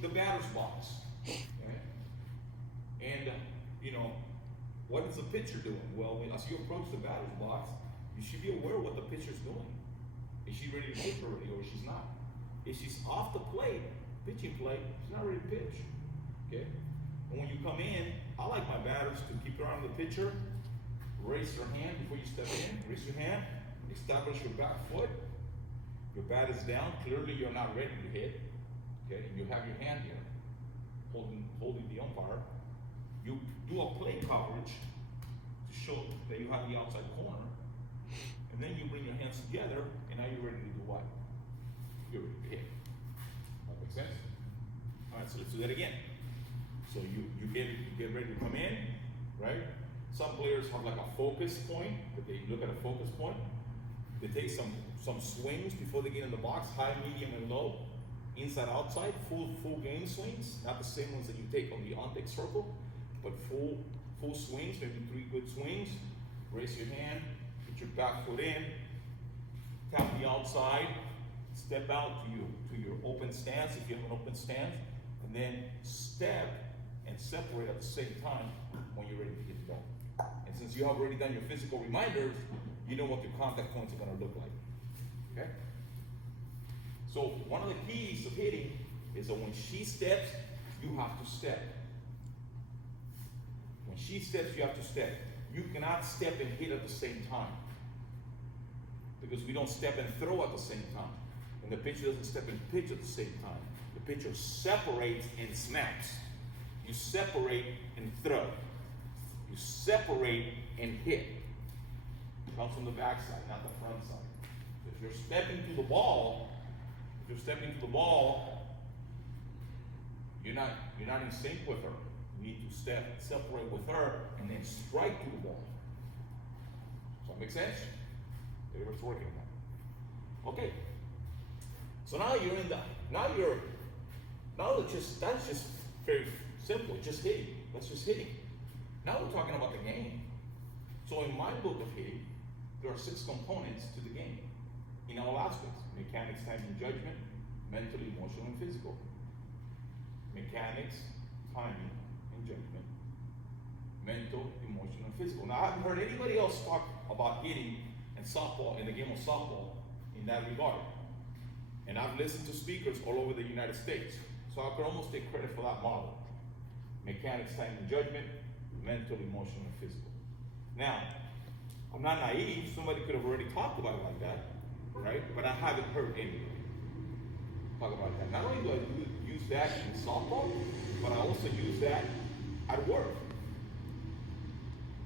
the batter's box. Okay? And, what is the pitcher doing? Well, as you approach the batter's box, you should be aware of what the pitcher's doing. Is she ready to pitch already, or she's not? If she's off the plate, pitching plate, she's not ready to pitch. Okay? And when you come in, I like my batters to keep their eye on the pitcher, raise your hand before you step in, raise your hand, establish your back foot, your bat is down, clearly you're not ready to hit. Okay, and you have your hand here, holding the umpire. You do a play coverage to show that you have the outside corner, and then you bring your hands together, and now you're ready to do what? You're ready to hit. That makes sense? All right, so let's do that again. So you get ready to come in, right? Some players have like a focus point, that they look at a focus point. They take some swings before they get in the box, high, medium, and low, inside, outside, full game swings, not the same ones that you take on the on-deck circle, but full swings, maybe 3 good swings. Raise your hand, put your back foot in, tap the outside, step out to your open stance if you have an open stance, and then step and separate at the same time when you're ready to hit the ball. And since you have already done your physical reminders, you know what your contact points are going to look like. Okay? So one of the keys of hitting is that when she steps, you have to step. When she steps, you have to step. You cannot step and hit at the same time, because we don't step and throw at the same time. And the pitcher doesn't step and pitch at the same time. The pitcher separates and snaps. You separate and throw. You separate and hit. It comes from the backside, not the front side. So if you're stepping to the ball, you're not in sync with her. You need to separate with her, and then strike to the ball. Does that make sense? Everybody's working on that. Okay. So now you're in the, that's just very simple, just hitting. That's just hitting. Now we're talking about the game. So in my book of hitting, there are 6 components to the game in all aspects: mechanics, timing, judgment, mental, emotional, and physical. Mechanics, timing, and judgment. Mental, emotional, and physical. Now I haven't heard anybody else talk about hitting and softball, in the game of softball, in that regard. And I've listened to speakers all over the United States. So I could almost take credit for that model. Mechanics, timing, and judgment, mental, emotional, and physical. Now, I'm not naive. Somebody could have already talked about it like that, right? But I haven't heard anybody talk about that. Not only do I use that in softball, but I also use that at work.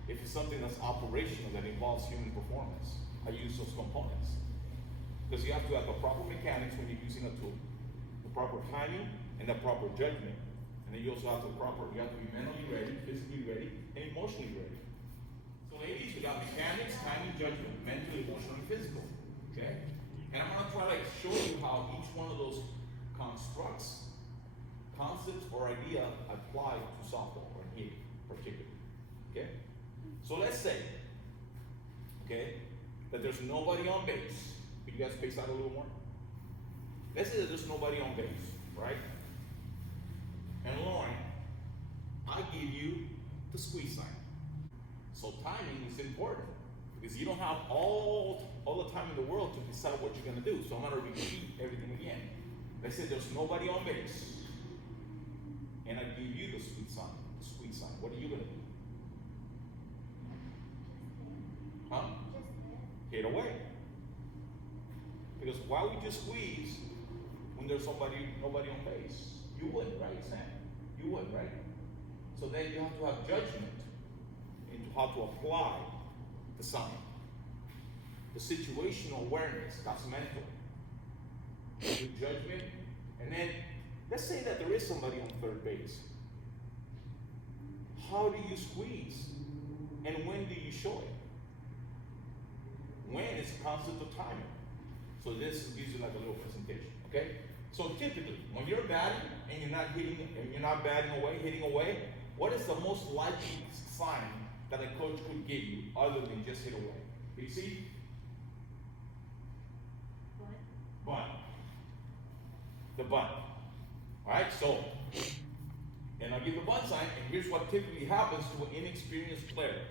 If it's something that's operational, that involves human performance, I use those components. Because you have to have the proper mechanics when you're using a tool, the proper timing, and the proper judgment. And then you also have you have to be mentally ready, physically ready, and emotionally ready. So ladies, we got mechanics, timing, judgment, mental, emotional, and physical. Okay? And I'm going to try to show you how each one of those constructs, concepts, or idea apply to softball or hitting particularly. Okay? So let's say, okay, that there's nobody on base. Could you guys space out a little more? Let's say that there's nobody on base, right? And Lauren, I give you the squeeze sign. So timing is important, because you don't have all the time in the world to decide what you're going to do. So I'm going to repeat everything again. Let's say there's nobody on base, and I give you the squeeze sign. What are you going to do? Huh? Hit away. Because why would you squeeze when there's nobody on base? You wouldn't, right, Sam? You would, right? So then you have to have judgment into how to apply the sign. The situational awareness, that's mental. You do judgment, and then let's say that there is somebody on third base. How do you squeeze? And when do you show it? When is a concept of timing. So this gives you like a little presentation, okay? So typically, when you're batting and you're not hitting away, what is the most likely sign that a coach could give you other than just hit away? You see? Bunt. The bunt. Alright, so, and I'll give the bunt sign, and here's what typically happens to an inexperienced player.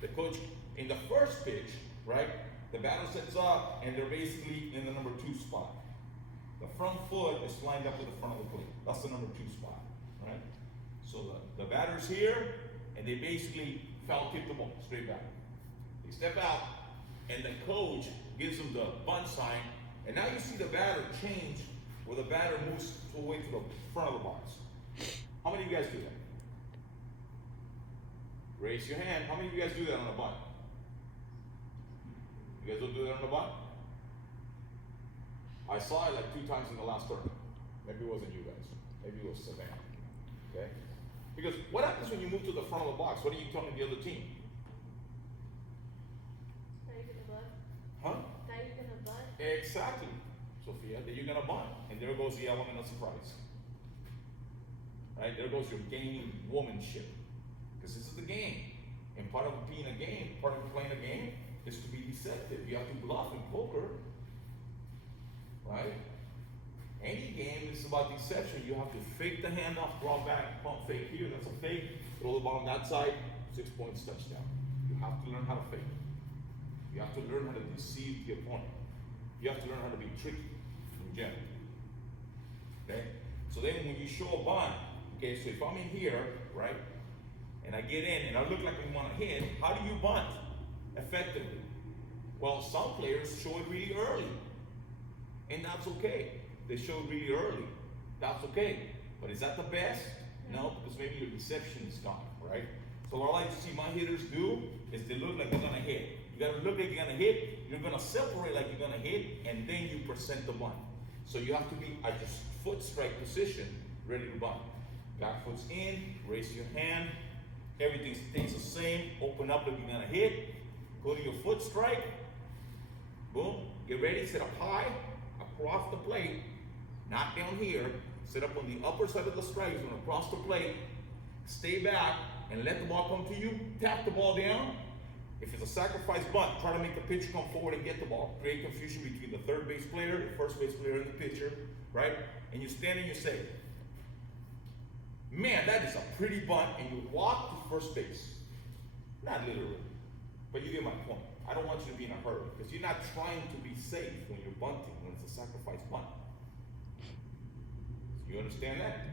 The coach, in the first pitch, right, the batter sets up, and they're basically in the number 2 spot. The front foot is lined up with the front of the plate. That's the number 2 spot, right? So the batter's here, and they basically foul tip the ball straight back. They step out, and the coach gives them the bunt sign, and now you see the batter change where the batter moves away to the front of the box. How many of you guys do that? Raise your hand. How many of you guys do that on a bunt? You guys don't do that on a bunt? I saw it like 2 times in the last tournament. Maybe it wasn't you guys. Maybe it was Savannah. Okay? Because what happens when you move to the front of the box? What are you telling the other team? That you're gonna bunt? Huh? That you're gonna bunt? Exactly, Sophia, that you're gonna bunt. And there goes the element of surprise. Right? There goes your gaming womanship. Because this is the game. And part of being a game, part of playing a game, is to be deceptive. You have to bluff in poker. Right? Any game is about deception. You have to fake the handoff, draw back, pump fake here, that's a fake. Throw the ball on that side, 6 points, touchdown. You have to learn how to fake. You have to learn how to deceive the opponent. You have to learn how to be tricky in general. Okay? So then when you show a bunt, okay, so if I'm in here, right, and I get in and I look like I want to hit, how do you bunt effectively? Well, some players show it really early. And that's okay. They show it really early. That's okay. But is that the best? No, because maybe your deception is gone, right? So what I like to see my hitters do is they look like they're gonna hit. You gotta look like you're gonna hit, you're gonna separate like you're gonna hit, and then you present the bunt. So you have to be at your foot strike position, ready to bunt. Back foot's in, raise your hand, everything stays the same, open up like you're gonna hit, go to your foot strike, boom, get ready, sit up high, across the plate, not down here, sit up on the upper side of the strike zone, across the plate, stay back, and let the ball come to you, tap the ball down. If it's a sacrifice bunt, try to make the pitcher come forward and get the ball. Create confusion between the third base player, the first base player, and the pitcher, right? And you stand and you say, man, that is a pretty bunt, and you walk to first base. Not literally, but you get my point. I don't want you to be in a hurry, because you're not trying to be safe when you're bunting, when it's a sacrifice bunt. You understand that?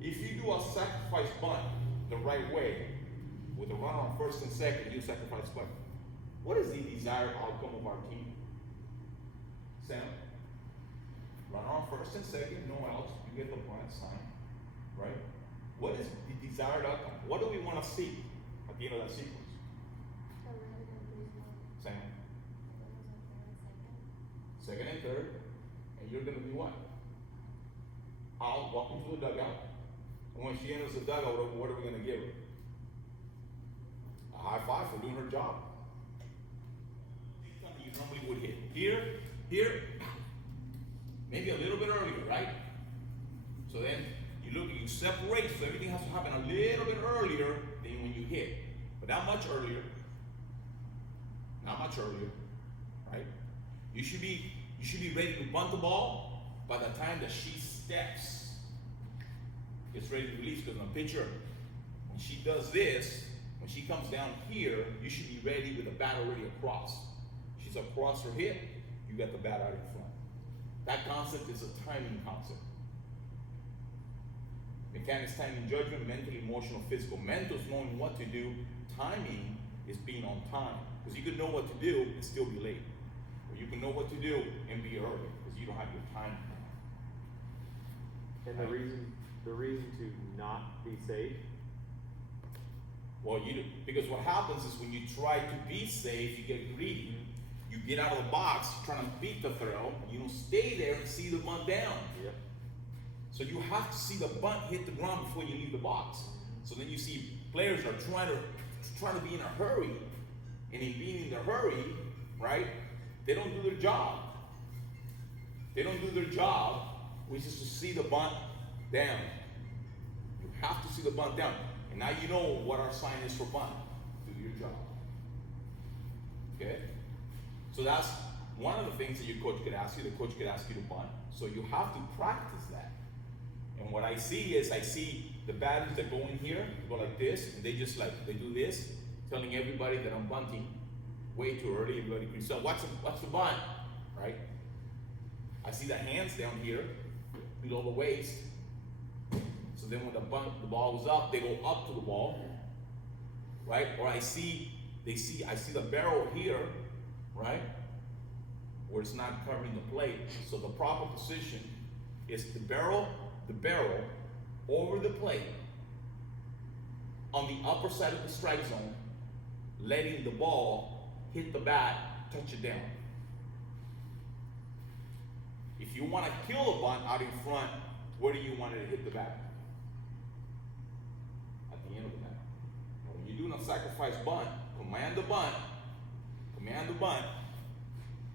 If you do a sacrifice bunt the right way, with a runner on first and second, you sacrifice bunt. What is the desired outcome of our team? Sam? Runner on first and second, no outs, you get the bunt sign, right? What is the desired outcome? What do we want to see at the end of that sequence? Sam? Second and third, and you're gonna be what? Out, walking to the dugout. And when she enters the dugout, what are we gonna give her? A high five for doing her job. You normally would hit here, maybe a little bit earlier, right? So then you look and you separate, so everything has to happen a little bit earlier than when you hit. But not much earlier. Not much earlier, right? You should be ready to bunt the ball by the time that she steps. Gets ready to release, because when a pitcher, when she does this, when she comes down here, you should be ready with the bat already across. She's across her hip, you got the bat out in front. That concept is a timing concept. Mechanics, timing, judgment, mental, emotional, physical. Mental is knowing what to do. Timing is being on time. Because you can know what to do and still be late. Or you can know what to do and be early, because you don't have your time. And the reason to not be safe? Well, because what happens is when you try to be safe, you get greedy. You get out of the box, you're trying to beat the throw, you don't stay there and see the bunt down. Yep. So you have to see the bunt hit the ground before you leave the box. So then you see players are trying to be in a hurry, and in being in the hurry, right, they don't do their job. They don't do their job, which is to see the bunt down. You have to see the bunt down. And now you know what our sign is for bunt. Do your job. Okay? So that's one of the things that your coach could ask you, the coach could ask you to bunt. So you have to practice that. And what I see is, I see the batters that go in here, go like this, and they just like, they do this, telling everybody that I'm bunting way too early. Everybody can say, what's the bunt, right? I see the hands down here, below the waist. So then when the ball goes up, they go up to the ball, right? Or I see the barrel here, right? Where it's not covering the plate. So the proper position is the barrel over the plate on the upper side of the strike zone, letting the ball hit the bat, touch it down. If you want to kill a bunt out in front, where do you want it to hit the bat? At the end of the bat. When you're doing a sacrifice bunt, command the bunt.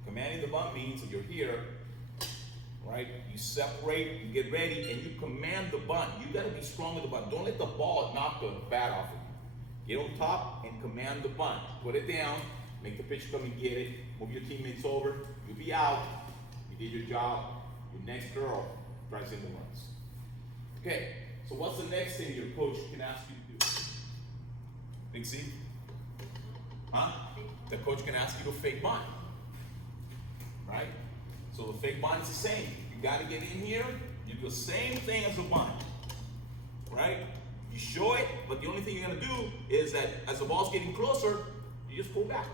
Commanding the bunt means that you're here, right? You separate, you get ready, and you command the bunt. You gotta be strong with the bunt. Don't let the ball knock the bat off of you. Get on top and command the bunt. Put it down, make the pitcher come and get it, move your teammates over, you'll be out. You did your job. Your next girl drives in the runs. Okay, so what's the next thing your coach can ask you to do? Big C? Huh? The coach can ask you to fake bunt. Right? So the fake bunt is the same. You gotta get in here, you do the same thing as a bunt. Right? You show it, but the only thing you're gonna do is that as the ball's getting closer, you just pull back.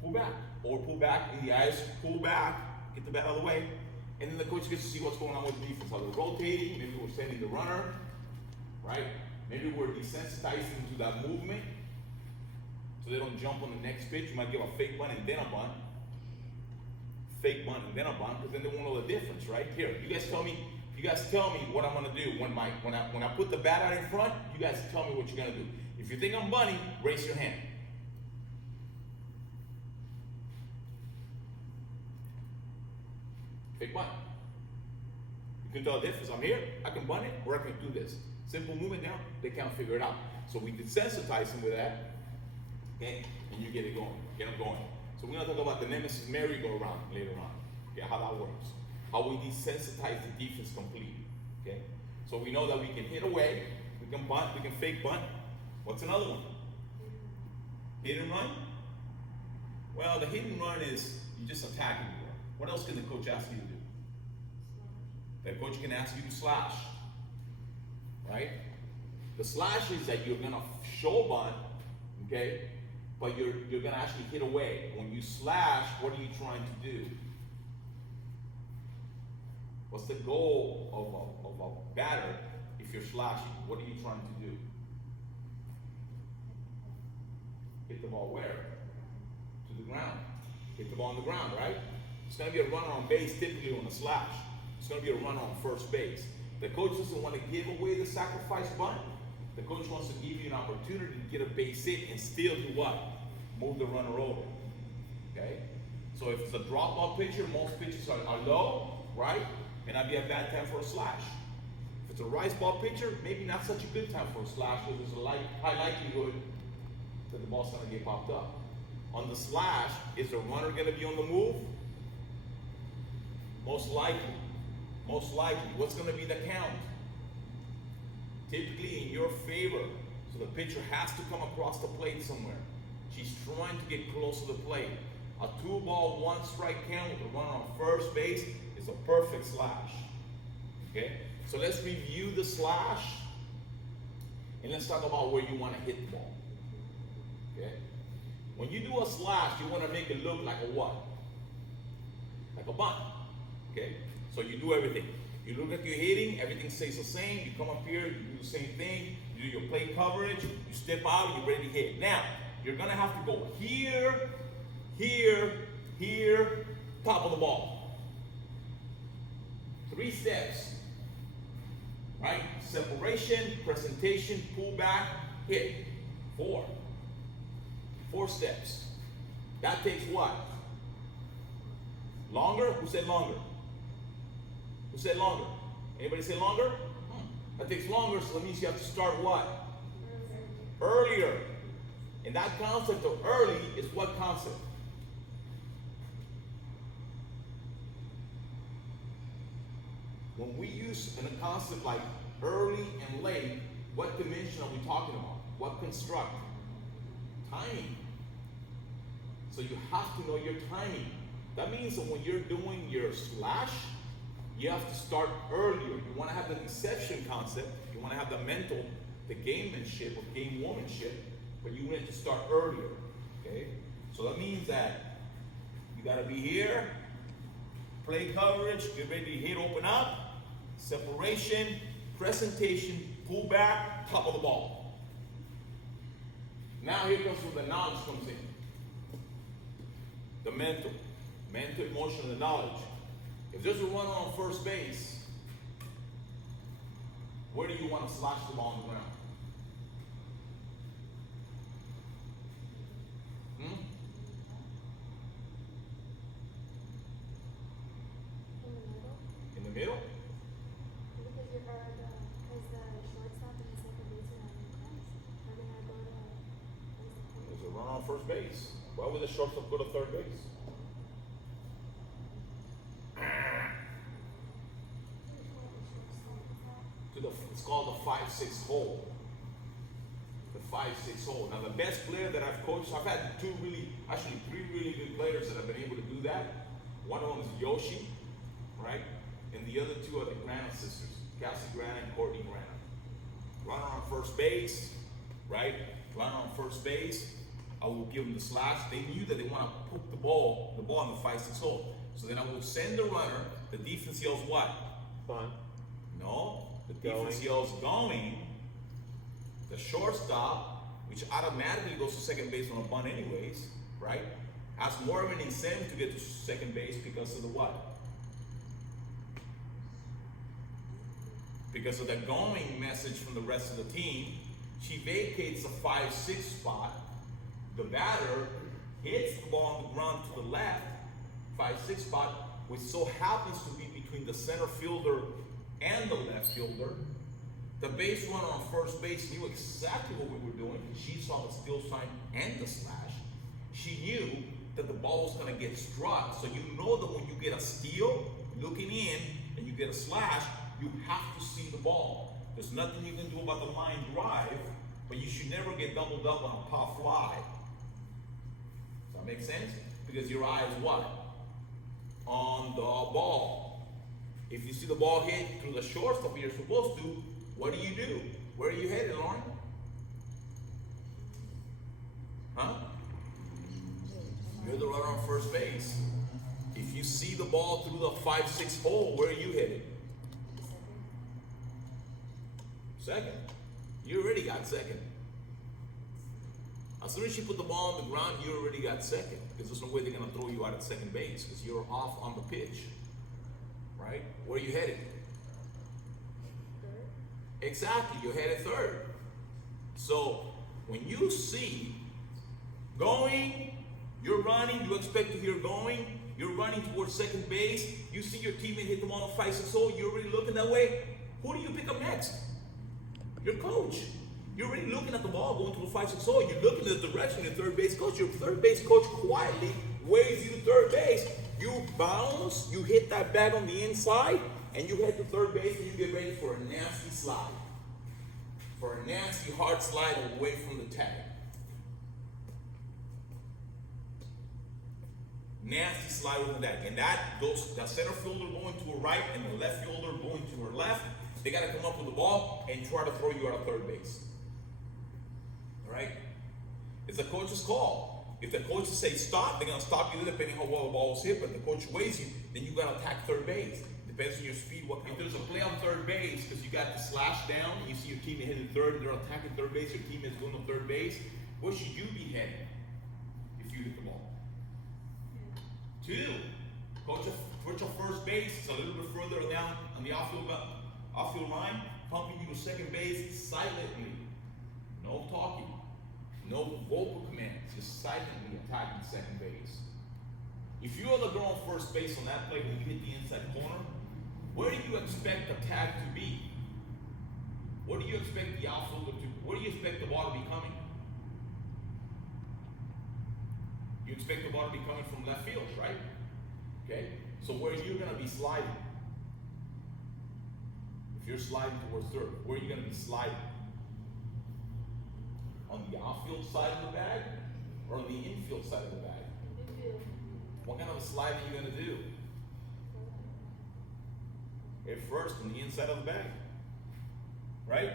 Pull back. Or pull back in the eyes, pull back, get the bat out of the way, and then the coach gets to see what's going on with the defense. How they're rotating, maybe we're sending the runner, right? Maybe we're desensitizing them to that movement, so they don't jump on the next pitch. You might give a fake bunt and then a bunt. Fake bunt and then a bunt, because then they won't know the difference, right? Here, you guys tell me what I'm gonna do. When I put the bat out in front, you guys tell me what you're gonna do. If you think I'm bunting, raise your hand. Fake bunt. You can tell the difference. I'm here, I can bunt it, or I can do this. Simple movement now, they can't figure it out. So we desensitize them with that, okay, and you get it going, get them going. So we're gonna talk about the Nemesis merry-go-round later on, okay, how that works. How we desensitize the defense completely, okay? So we know that we can hit away, we can bunt, we can fake bunt. What's another one? Hit and run? Well, the hit and run is, you just attacking the ball. What else can the coach ask you to do? The coach can ask you to slash, right? The slash is that you're gonna show bunt, okay? But you're gonna actually hit away. When you slash, what are you trying to do? What's the goal of a batter if you're slashing? What are you trying to do? Hit the ball where? To the ground. Hit the ball on the ground, right? It's gonna be a runner on base typically on a slash. It's gonna be a runner on first base. The coach doesn't want to give away the sacrifice bunt. The coach wants to give you an opportunity to get a base hit and still do what? Move the runner over. Okay? So if it's a drop ball pitcher, most pitches are low, right? May not be a bad time for a slash. If it's a rise ball pitcher, maybe not such a good time for a slash because there's a high likelihood that the ball's gonna get popped up. On the slash, is the runner gonna be on the move? Most likely. Most likely. What's gonna be the count? Typically in your favor. So the pitcher has to come across the plate somewhere. She's trying to get close to the plate. A 2-ball, 1-strike count with a runner on first base is a perfect slash. Okay? So let's review the slash and let's talk about where you want to hit the ball. Okay? When you do a slash, you want to make it look like a what? Like a bunt. Okay? So you do everything. You look like you're hitting, everything stays the same. You come up here, you do the same thing. You do your plate coverage, you step out, you're ready to hit. Now, you're gonna have to go here, here, here, top of the ball. 3 steps. Right? Separation, presentation, pull back, hit. 4. 4 steps. That takes what? Longer? Who said longer? Who said longer? Anybody say longer? That takes longer, so that means you have to start what? Earlier. And that concept of early is what concept? When we use a concept like early and late, what dimension are we talking about? What construct? Timing. So you have to know your timing. That means that when you're doing your slash, you have to start earlier. You want to have the deception concept. You want to have the mental, the gamemanship or game womanship, but you need to start earlier. Okay? So that means that you got to be here, play coverage, get ready to hit, open up, separation, presentation, pull back, top of the ball. Now here comes where the knowledge comes in. The mental, emotional, and knowledge. If there's a runner on first base, where do you want to slash the ball on the ground? In the middle? In the middle? Because the shortstop and the second baseman are in cross. They're gonna go to There's a runner on first base. Why would the shortstop go to third base? It's called the 5-6 hole. The 5-6 hole. Now the best player that I've coached, I've had three really good players that have been able to do that. One of them is Yoshi, right? And the other two are the Grana sisters, Cassie Grana and Courtney Grana. Runner on first base, right? Runner on first base. I will give them the slash. They knew that they want to poke the ball in the 5-6 hole. So then I will send the runner. The defense yells what? Fun. No. The defense yells going. The shortstop, which automatically goes to second base on a bunt anyways, right? Has more of an incentive to get to second base because of the what? Because of the going message from the rest of the team. She vacates the 5-6 spot. The batter hits the ball on the ground to the left, 5-6 spot, which so happens to be between the center fielder and the left fielder. The base runner on first base knew exactly what we were doing. She saw the steal sign and the slash. She knew that the ball was going to get struck. So you know that when you get a steal, looking in, and you get a slash, you have to see the ball. There's nothing you can do about the line drive, but you should never get doubled up on a pop fly. Does that make sense? Because your eye is what? On the ball. If you see the ball hit through the shortstop you're supposed to, what do? Where are you headed, Lauren? Huh? You're the runner on first base. If you see the ball through the 5-6 hole, where are you headed? Second. You already got second. As soon as you put the ball on the ground, you already got second. Because there's no way they're going to throw you out at second base because you're off on the pitch. Right? Where are you headed? third. Exactly, you're headed third. So when you see going, you're running, you expect to hear going, you're running towards second base, you see your teammate hit the ball on 5-6 hole, you're already looking that way. Who do you pick up next? Your coach. You're already looking at the ball going to the 5-6 hole. You're looking in the direction of your third base coach. Your third base coach quietly waves you to third base. You bounce, you hit that bag on the inside, and you head to third base and you get ready for a nasty slide. For a nasty hard slide away from the tag. Nasty slide with that. And the center fielder going to her right and the left fielder going to her left. They got to come up with the ball and try to throw you out of third base. All right? It's the coach's call. If the coaches say stop, they're going to stop you there depending on how well the ball was hit. But if the coach weighs you, then you got to attack third base. Depends on your speed. If there's a play on third base because you got the slash down and you see your teammate hitting third and they're attacking third base, your teammate's going to third base, where should you be heading if you hit the ball? Two. Coach of first base is a little bit further down on the outfield line, pumping you to second base silently. No talking. No vocal commands. Just silently attacking second base. If you are the girl on first base on that play when you hit the inside corner, where do you expect the tag to be? Where do you expect the outfielder to? Where do you expect the ball to be coming? You expect the ball to be coming from left field, right? Okay? So where are you going to be sliding? If you're sliding towards third, where are you going to be sliding? On the outfield side of the bag or on the infield side of the bag? Infield. What kind of a slide are you going to do? Head first on the inside of the bag. Right?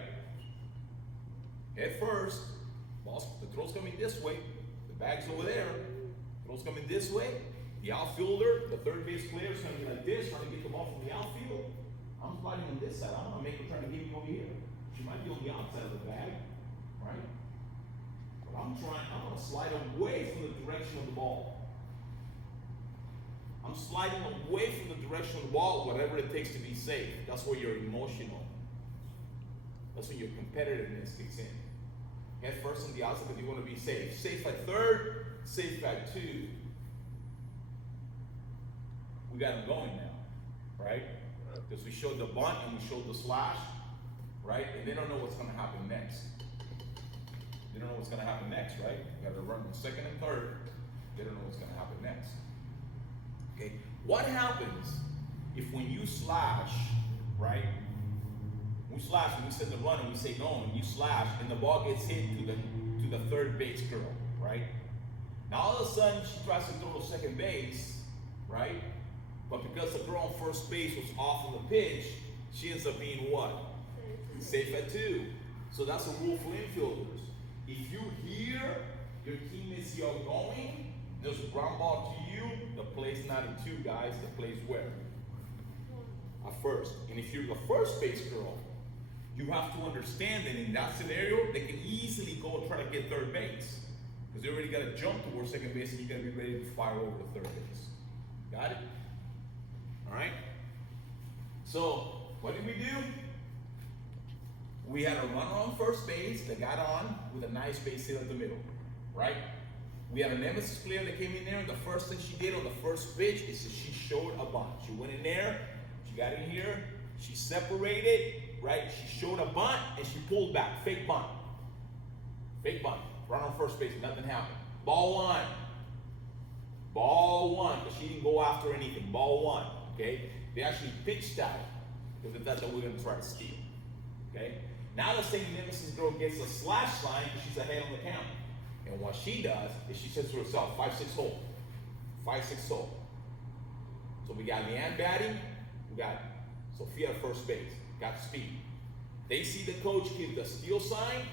Head first. The throw's coming this way. The bag's over there. Throw's coming this way. The outfielder, the third base player is going to be like this, trying to get the ball from the outfield. I'm sliding on this side. I'm going to make her try to get me over here. She might be on the outside of the bag. Right? But I'm going to slide away from the direction of the ball. I'm sliding away from the direction of the ball, whatever it takes to be safe. That's where you're emotional. That's when your competitiveness kicks in. Head first on the outside because you want to be safe. Safe at third, safe at two. We got them going now, right? Because we showed the bunt and we showed the slash, right? And they don't know what's going to happen next. They don't know what's going to happen next, right? You got to run on second and third. They don't know what's going to happen next. Okay, what happens if when you slash, right? We slash and we send the run and we say no, and you slash and the ball gets hit to the third base girl, right? Now all of a sudden she tries to throw to second base, right? But because the girl on first base was off of the pitch, she ends up being what? Safe at two. So that's a rule for infielders. If you hear your teammates see you going, there's a ground ball to you, the play's not at two, guys, the play's where? At first. And if you're the first base girl, you have to understand that in that scenario, they can easily go and try to get third base. Because they already got to jump towards second base and you're going to be ready to fire over to third base. Got it? All right? So, what did we do? We had a runner on first base that got on with a nice base hit at the middle. Right? We had a Nemesis player that came in there, and the first thing she did on the first pitch is that she showed a bunt. She went in there, she got in here, she separated, right? She showed a bunt, and she pulled back. Fake bunt. Fake bunt. Run on first base, nothing happened. Ball one. Ball one, but she didn't go after anything. Ball one, okay? They actually pitched out because they thought that we were going to try to steal, okay? Now let's say the Nemesis girl gets a slash sign because she's ahead on the count. And what she does is she says to herself, 5-6 hole. 5-6 hole. So we got Leanne batting, we got Sophia at first base, got speed. They see the coach give the steal sign,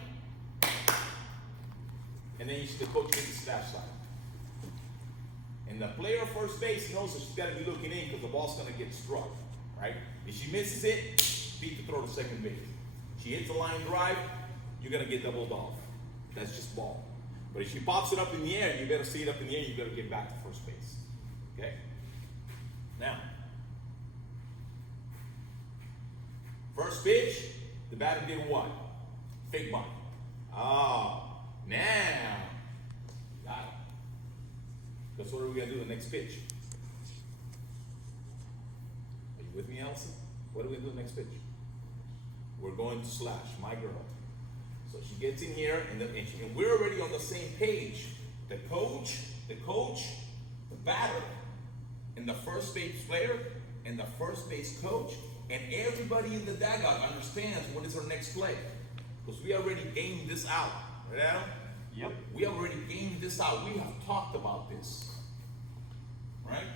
and then you see the coach give the slash sign. And the player at first base knows that she's got to be looking in because the ball's going to get struck, right? If she misses it, beat the throw to second base. She hits a line drive, you're going to get doubled off. That's just ball. But if she pops it up in the air, you better see it up in the air, you better get back to first base. Okay? Now, first pitch, the batter did what? Fake bunt. Oh, now, got it. Because what are we going to do the next pitch? Are you with me, Allison? What are we going to do the next pitch? We're going to slash, my girl. So she gets in here, and we're already on the same page. The coach, the batter, and the first base player, and the first base coach, and everybody in the dugout understands what is our next play. Because we already gamed this out. Right, Adam? Yep. We already gamed this out. We have talked about this. Right?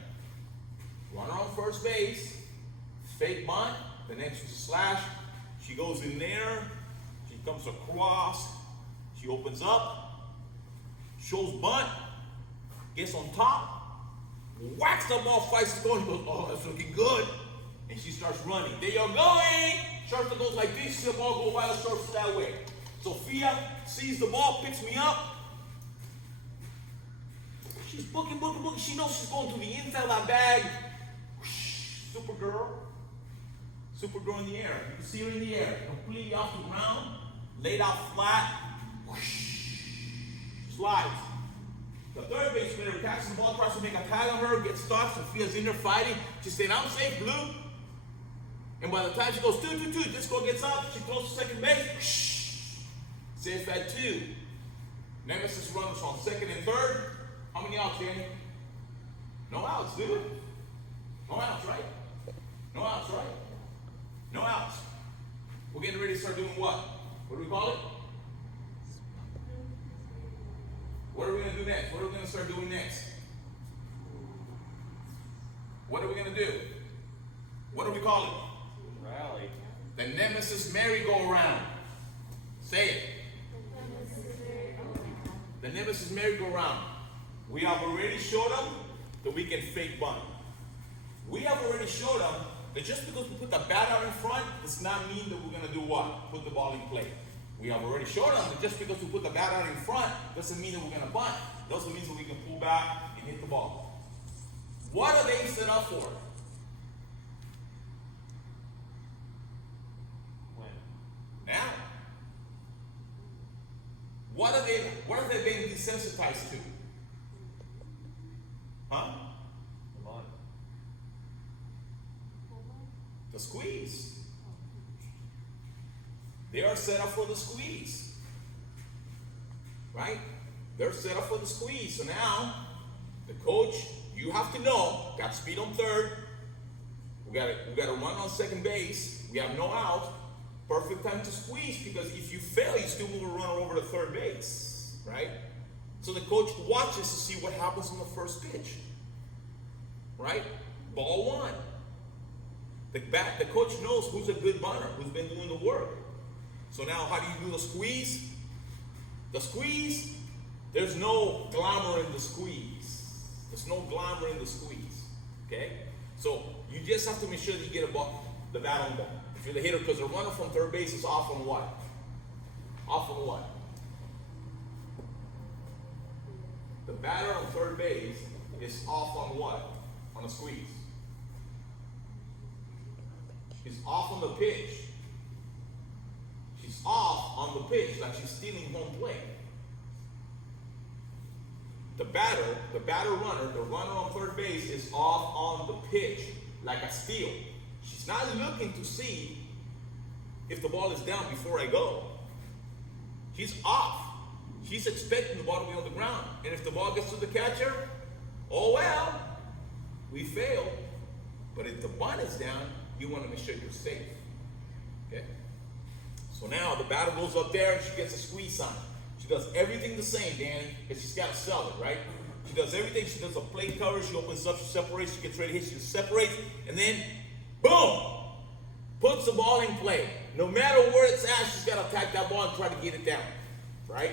Runner on first base, fake bunt, the next is a slash. She goes in there. Comes across, she opens up, shows bunt, gets on top, whacks the ball, fights the goal, and goes, oh, that's looking good. And she starts running. There you're going! Shortstop goes like this, see the ball go by the shortstop that way. Sophia sees the ball, picks me up. She's booking. She knows she's going to the inside of that bag. Supergirl in the air. You can see her in the air, completely off the ground. Laid out flat, whoosh, slides. The third base player catches the ball, tries to make a tag on her, gets stuck, Sophia's in there fighting. She's saying, I'm safe, Blue. And by the time she goes 2-2-2, this girl gets up, she throws to second base, whoosh, safe at 2. Nemesis runners on second and third, How many outs, Danny? No outs, dude. No outs, right? No outs, right? No outs. We're getting ready to start doing what? What do we call it? What are we going to do next? What are we going to start doing next? What are we going to do? What do we call it? Rally. The Nemesis merry-go-round. Say it. The Nemesis merry-go-round. We have already showed them that we can fake bunt. We have already showed them that just because we put the bat out in front does not mean that we're going to do what? Put the ball in play. We have already showed them that just because we put the bat out in front doesn't mean that we're going to bunt. It also means that we can pull back and hit the ball. What are they set up for? When? Now. What are they being desensitized to? Huh? Come on. The squeeze. They are set up for the squeeze. Right? They're set up for the squeeze. So now, the coach, you have to know, got speed on third. We got to run on second base. We have no out. Perfect time to squeeze, because if you fail, you still move a runner over to third base. Right? So the coach watches to see what happens on the first pitch. Right? Ball one. The coach knows who's a good bunter, who's been doing the work. So now, how do you do the squeeze? The squeeze, there's no glamour in the squeeze. There's no glamour in the squeeze. Okay? So you just have to make sure that you get the bat on ball. If you're the hitter, because the runner from third base is off on what? Off on what? The batter on third base is off on what? On a squeeze. He's off on the pitch. She's off on the pitch, like she's stealing home plate. The runner, the runner on third base is off on the pitch, like a steal. She's not looking to see if the ball is down before I go. She's off. She's expecting the ball to be on the ground. And if the ball gets to the catcher, oh well, we failed. But if the bunt is down, you want to make sure you're safe. Okay? So now the batter goes up there and she gets a squeeze sign. She does everything the same, Danny, because she's got to sell it, right? She does everything. She does a plate cover. She opens up. She separates. She gets ready to hit. She separates. And then, boom, puts the ball in play. No matter where it's at, she's got to attack that ball and try to get it down, right?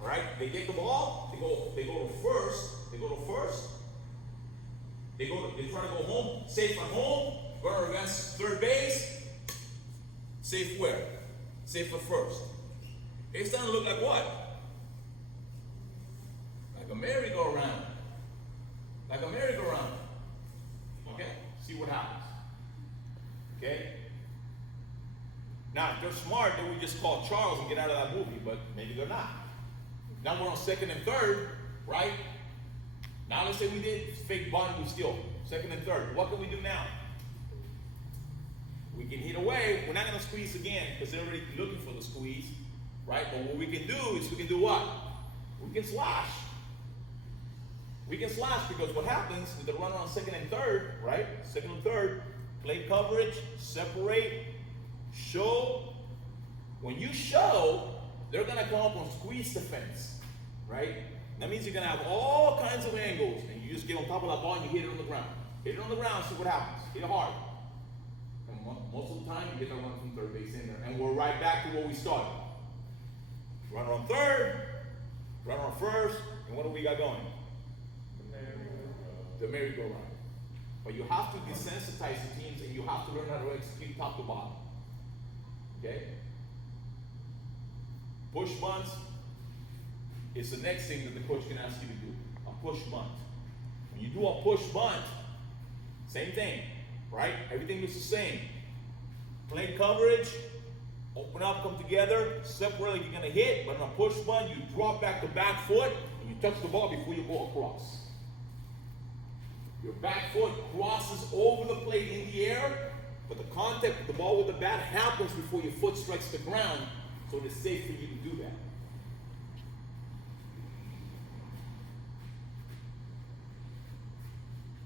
All right? They get the ball. They go to first. They try to go home. Safe at home. Runner against third base. Safe where? Safe at first. It's starting to look like what? Like a merry-go-round. Like a merry-go-round. Okay? See what happens. Okay? Now, if they're smart, they would just call Charles and get out of that movie, but maybe they're not. Now we're on second and third, right? Now let's say we did fake bunt, we steal. Second and third. What can we do now? We can hit away. We're not going to squeeze again because they're already looking for the squeeze, right? But what we can do is we can do what? We can slash. We can slash because what happens with the runner on second and third, right? Second and third, play coverage, separate, show. When you show, they're going to come up on squeeze defense, right? That means you're going to have all kinds of angles, and you just get on top of that ball and you hit it on the ground. Hit it on the ground, see what happens. Hit it hard. Most of the time, you get that runner from third base in there. And we're right back to where we started. Runner on third, runner on first, and what do we got going? The merry-go-round. But you have to desensitize the teams, and you have to learn how to execute top to bottom. Okay? Push bunts is the next thing that the coach can ask you to do. A push bunt. When you do a push bunt, same thing, right? Everything is the same. Play coverage, open up, come together, separate like you're going to hit, but on a push bunt, you drop back the back foot, and you touch the ball before you go across. Your back foot crosses over the plate in the air, but the contact with the ball with the bat happens before your foot strikes the ground, so it is safe for you to do that.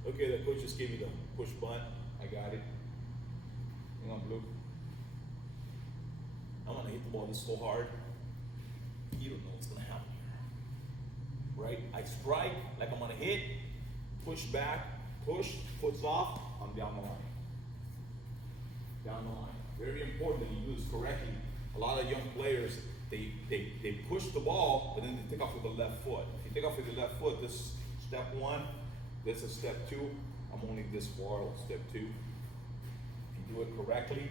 Okay, the coach just gave me the push bunt. I got it. Hang on, Blue. I'm gonna hit the ball this so hard. You don't know what's gonna happen here. Right? I strike like I'm gonna hit, push back, push, foot's off, I'm down the line. Down the line. Very important that you do this correctly. A lot of young players, they push the ball, but then they take off with the left foot. If you take off with the left foot, this is step one, this is step two. I'm only this far on step two. If you do it correctly,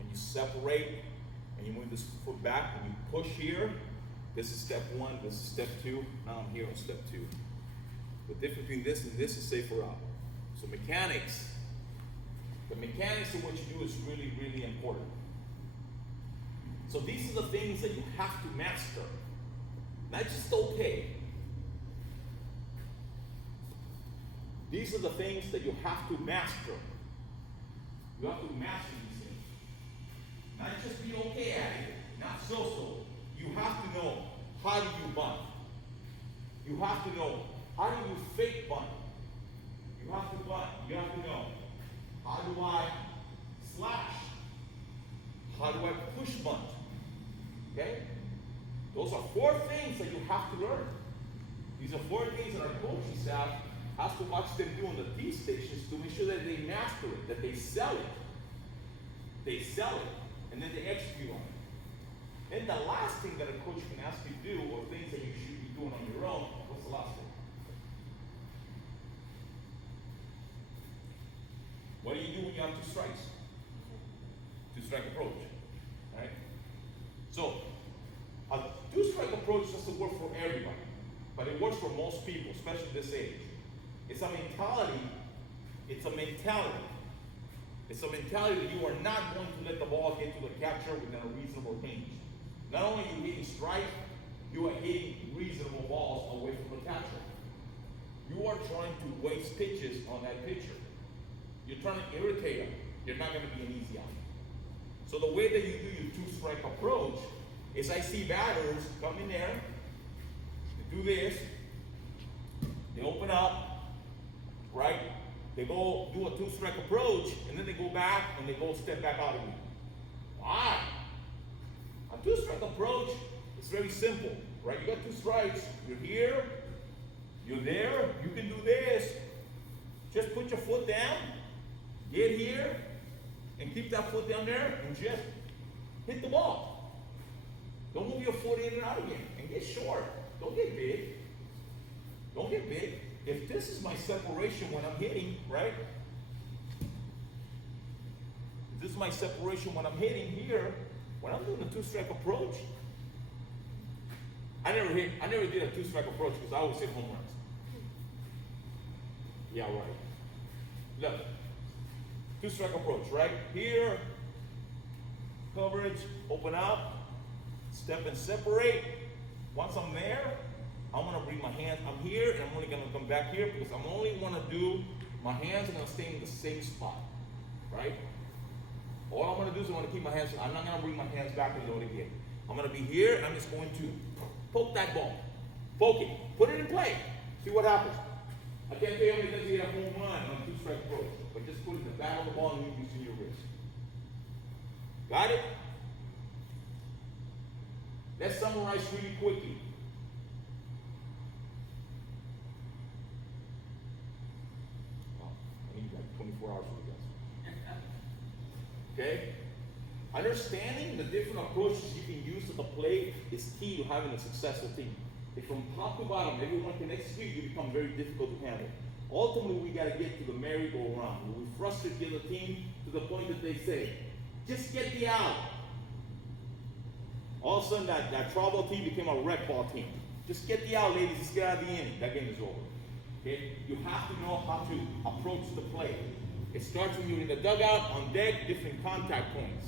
and you separate, and you move this foot back, and you push here, this is step one, this is step two. Now I'm here on step two. The difference between this and this is safer out. So mechanics, the mechanics of what you do is really, really important. So these are the things that you have to master. Not just okay. These are the things that you have to master. You have to master these things. Not just be okay at it, not so-so. You have to know, how do you bunt? You have to know, how do you fake bunt? You have to bunt, you have to know, how do I slash? How do I push bunt? Okay? Those are 4 things that you have to learn. These are 4 things that our coaching staff has to watch them do on the T stations to make sure that they master it, that they sell it. They sell it, and then they execute on it. And the last thing that a coach can ask you to do, or things that you should be doing on your own, what's the last thing? What do you do when you have 2 strikes? 2-strike approach, right? So, a 2-strike approach doesn't work for everybody, but it works for most people, especially this age. It's a mentality. It's a mentality. It's a mentality that you are not going to let the ball get to the catcher within a reasonable range. Not only are you hitting strike, you are hitting reasonable balls away from the catcher. You are trying to waste pitches on that pitcher. You're trying to irritate him. You're not going to be an easy out. So the way that you do your 2-strike approach is I see batters come in there, they do this, they open up, right? They go do a 2-strike approach, and then they go back and they go step back out again. Why? A 2-strike approach is very simple, right? You got 2 strikes, you're here, you're there, you can do this. Just put your foot down, get here, and keep that foot down there, and just hit the ball. Don't move your foot in and out again, and get short. Don't get big. Don't get big. If this is my separation when I'm hitting, right? If this is my separation when I'm hitting here, when I'm doing a 2-strike approach, I never did a 2-strike approach because I always hit home runs. Yeah, right. Look, 2-strike approach, right? Here, coverage, open up, step and separate. Once I'm there, I'm gonna bring my hands, I'm here, and I'm only gonna come back here because I'm only wanna do, my hands are gonna stay in the same spot, right? All I'm gonna do is I'm gonna keep my hands, I'm not gonna bring my hands back and load again. I'm gonna be here, and I'm just going to poke that ball. Poke it, put it in play, see what happens. I can't tell you how many times you hit a home run on a 2-strike approach, but just put it in the back of the ball and using your wrist. Got it? Let's summarize really quickly. I need like 24 hours for you guys. Okay? Understanding the different approaches you can use at the plate is key to having a successful team. If from top to bottom everyone can execute, you become very difficult to handle. Ultimately, we got to get to the merry-go-round, where we frustrate the other team to the point that they say, just get the out. All of a sudden, that trouble team became a rec ball team. Just get the out, ladies. Just get out of the inning. That game is over. Okay? You have to know how to approach the play. It starts when you're in the dugout, on deck, different contact points.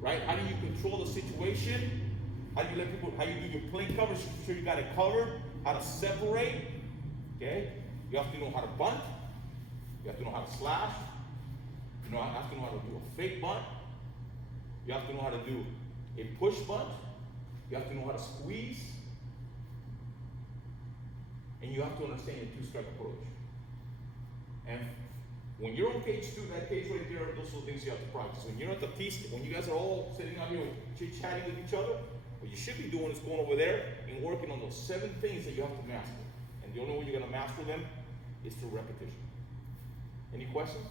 Right? How do you control the situation? How do you let people, how you do your plate coverage, make sure you got it covered, how to separate, okay? You have to know how to bunt, you have to know how to slash, you have to know how to do a fake bunt, you have to know how to do a push bunt, you have to know how to squeeze, and you have to understand your 2-strike approach. And when you're on page 2, that page right there, those are the things you have to practice. When you're at the piece, when you guys are all sitting out here chit-chatting with each other, what you should be doing is going over there and working on those 7 things that you have to master. And the only way you're gonna master them is through repetition. Any questions?